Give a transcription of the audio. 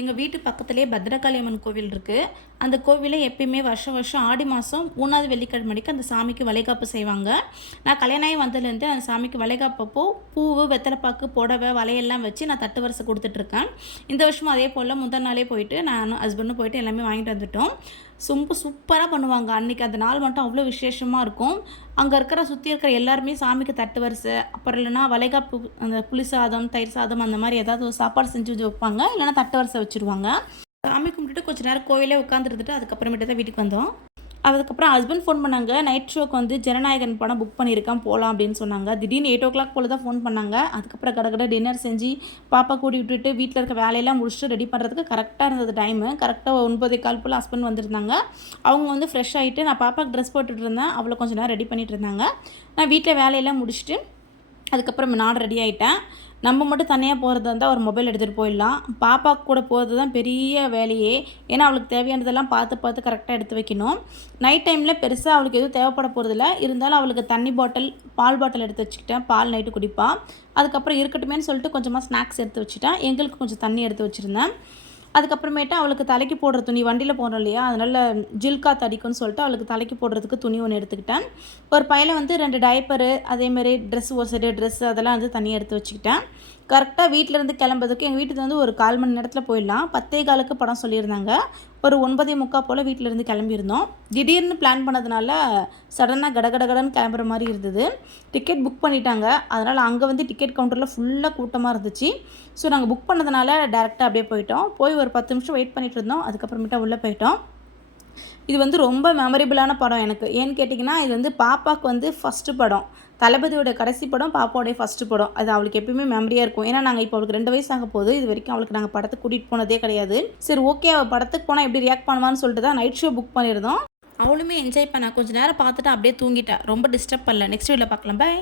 எங்கள் வீட்டு பக்கத்துலேயே பத்ரகாளி அம்மன் கோவில் இருக்குது. அந்த கோவிலில் எப்பயுமே வருஷம் வருஷம் ஆடி மாதம் 3வது வெள்ளிக்கிழமை மணிக்கு அந்த சாமிக்கு வளைகாப்பு செய்வாங்க. நான் கல்யாணம் ஆகி வந்ததுலேருந்து அந்த சாமிக்கு வளைகாப்பப்போ பூவு, வெத்தலைப்பாக்கு, புடவை, வலையெல்லாம் வச்சு நான் தட்டு வரிசை கொடுத்துட்ருக்கேன். இந்த வருஷமும் அதே போல் முந்தின நாளே போயிட்டு நானும் ஹஸ்பண்டும் போயிட்டு எல்லாமே வாங்கிட்டு வந்துட்டோம். சூப்பராக பண்ணுவாங்க. அன்றைக்கி அந்த நாள் மட்டும் அவ்வளோ விசேஷமாக இருக்கும். அங்கே சுற்றி இருக்கிற எல்லாருமே சாமிக்கு தட்டு வரிசை, அப்புறம் இல்லைனா வளைகாப்பு அந்த புளி சாதம், தயிர் சாதம் அந்த மாதிரி ஏதாவது ஒரு சாப்பாடு செஞ்சு வைப்பாங்க. இல்லைனா தட்டு வரிசை வச்சுருவாங்க. சாமி கும்பிட்டுட்டு கொஞ்சம் நேரம் கோயிலே உட்காந்துருந்துட்டு அதுக்கப்புறமேட்டு தான் வீட்டுக்கு வந்தோம். அதுக்கப்புறம் ஹஸ்பண்ட் ஃபோன் பண்ணாங்க. நைட் ஷோக்கு வந்து ஜனநாயகன் படம் புக் பண்ணியிருக்கேன், போகலாம் அப்படின்னு சொன்னாங்க. திடீர்னு 8 போல் தான் ஃபோன் பண்ணாங்க. அதுக்கப்புறம் கடை டின்னர் செஞ்சு பாப்பா கூட்டி விட்டுட்டு வீட்டில் இருக்க வேலையெல்லாம் முடிச்சுட்டு ரெடி பண்ணுறதுக்கு கரெக்டாக இருந்தது டைமு. கரெக்டாக 9:15 போல் ஹஸ்பண்ட் வந்திருந்தாங்க. அவங்க வந்து ஃப்ரெஷ் ஆகிட்டு நான் பாப்பாவுக்கு ட்ரெஸ் போட்டுட்டு இருந்தேன். அவ்வளோ கொஞ்சம் நேரம் ரெடி பண்ணிகிட்டு இருந்தாங்க. நான் வீட்டில் வேலையெல்லாம் முடிச்சுட்டு அதுக்கப்புறம் நான் ரெடி ஆகிட்டேன். நம்ம மட்டும் தனியாக போகிறதா இருந்தால் ஒரு மொபைல் எடுத்துகிட்டு போயிடலாம். பாப்பா கூட போகிறது தான் பெரிய வேலையே. ஏன்னா அவளுக்கு தேவையானதெல்லாம் பார்த்து கரெக்டாக எடுத்து வைக்கணும். நைட் டைமில் பெருசாக அவளுக்கு எதுவும் தேவைப்பட போகிறதில்ல. இருந்தாலும் அவளுக்கு தண்ணி பாட்டில், பால் பாட்டில் எடுத்து வச்சுக்கிட்டேன். பால் நைட்டு குடிப்பாள். அதுக்கப்புறம் இருக்கட்டுமேன்னு சொல்லிட்டு கொஞ்சமாக ஸ்நாக்ஸ் எடுத்து வச்சுட்டேன். எங்களுக்கு கொஞ்சம் தண்ணி எடுத்து வச்சுருந்தேன். அதுக்கப்புறமேட்டு அவளுக்கு தலைக்கு போடுற துணி, வண்டியில் போகிறோம் இல்லையா, அதனால் ஜில்கா தடிக்கும்னு சொல்லிட்டு அவளுக்கு தலைக்கு போடுறதுக்கு துணி ஒன்று எடுத்துக்கிட்டேன். ஒரு பையில வந்து 2 டைப்பரு, அதேமாரி ட்ரெஸ்ஸு, ஒரு செட்டு ட்ரெஸ்ஸு அதெல்லாம் வந்து தனியாக எடுத்து வச்சுக்கிட்டேன். கரெக்டாக வீட்டிலேருந்து கிளம்புறதுக்கு எங்கள் வீட்டுக்கு வந்து ஒரு 1/4 மணி நேரத்தில் போயிடலாம். 10:15 படம் சொல்லியிருந்தாங்க. ஒரு 9:45 போல் வீட்டிலேருந்து கிளம்பியிருந்தோம். திடீர்னு பிளான் பண்ணதுனால சடனாக கடகடன்னு கிளம்புற மாதிரி இருந்தது. டிக்கெட் புக் பண்ணிட்டாங்க. அதனால் அங்கே வந்து டிக்கெட் கவுண்டரில் ஃபுல்லாக கூட்டமாக இருந்துச்சு. ஸோ நாங்கள் புக் பண்ணதுனால டேரெக்டாக அப்படியே போயிட்டோம். போய் ஒரு 10 நிமிஷம் வெயிட் பண்ணிகிட்டு இருந்தோம். அதுக்கப்புறமேட்டா உள்ளே போயிட்டோம். இது வந்து ரொம்ப மெமரபிளான படம் எனக்கு. ஏன்னு கேட்டிங்கன்னா, இது வந்து பாப்பாவுக்கு வந்து ஃபஸ்ட்டு படம். தளபதியோட கடைசி படம், பாப்பாவோடைய ஃபஸ்ட்டு படம். அது அவளுக்கு எப்பயுமே மெமரியாக இருக்கும். ஏன்னா நாங்கள் இப்போ அவளுக்கு 2 வயசு ஆக போகுது. இது வரைக்கும் அவளுக்கு நாங்கள் படத்துக்கு கூட்டிகிட்டு போனதே கிடையாது. சரி, ஓகே, அவள் படத்துக்கு போனால் எப்படி ரியாக்ட் பண்ணுவான்னு சொல்லிட்டு தான் நைட் ஷோ புக் பண்ணியிருந்தோம். அவளுமே என்ஜாய் பண்ணா. கொஞ்சம் நேரம் பார்த்துட்டு அப்படியே தூங்கிட்டா. ரொம்ப டிஸ்டர்ப் பண்ணல. நெக்ஸ்ட் வீடியோவில் பார்க்கலாம். பை.